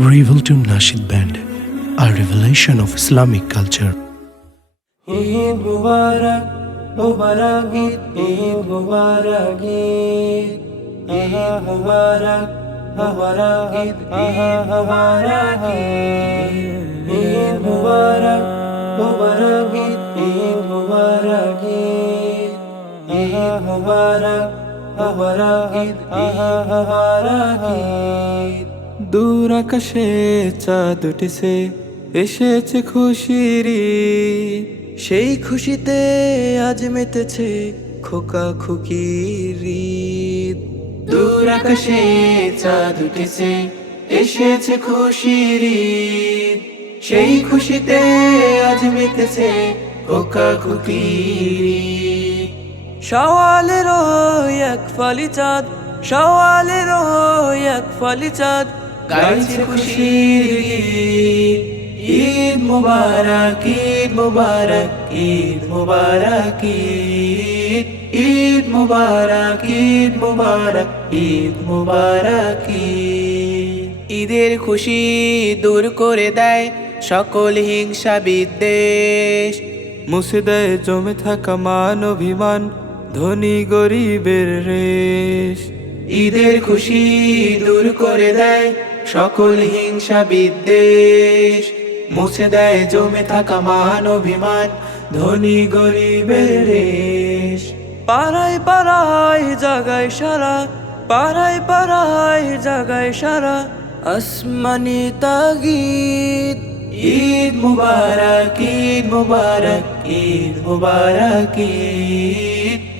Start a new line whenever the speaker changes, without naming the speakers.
Revoltun Nashid Band, a revelation of Islamic culture.
Eid মুবারক মুবারক ঈদ ঈদ মুবারক ঈদ। আহা মুবারক মুবারক ঈদ আহা মুবারক ঈদ। ঈদ মুবারক মুবারক ঈদ ঈদ মুবারক ঈদ। আহা মুবারক মুবারক ঈদ আহা মুবারক ঈদ। দূর আকাশে চাঁদ উঠেছে এসেছে খুশির। সেই খুশিতে আজ মেতেছে খোকা খুকির। দূর আকাশে চাঁদ উঠেছে এসেছে খুশির। সেই খুশিতে আজ মেতেছে খোকা খুকির। সওয়ালের এক ফালি চাঁদ, সওয়ালের এক ফালি চাঁদ গাইছে খুশির গীত। ঈদ মুবারক ঈদ মুবারক ঈদ মুবারক ঈদ। মুবারক ঈদ মুবারক ঈদ মুবারক ঈদের খুশি দূর করে দেয় সকল হিংসা বিদ্বেষ। মুছে দেয় জমে থাকা মান, অভিমান, ধনী গরিবের রেশ। ঈদের খুশি দূর করে দেয় সকল হিংসা বিদ্বেষ। মুছে দেয় জমে থাকা মান অভিমান ধনী গরিবের রেশ। পাড়ায় পাড়ায় জাগায় সারা পাড়ায় পাড়ায় জাগায় সারা আসমানি তাগিদ। ঈদ মুবারক ঈদ মুবারক ঈদ মুবারক ঈদ।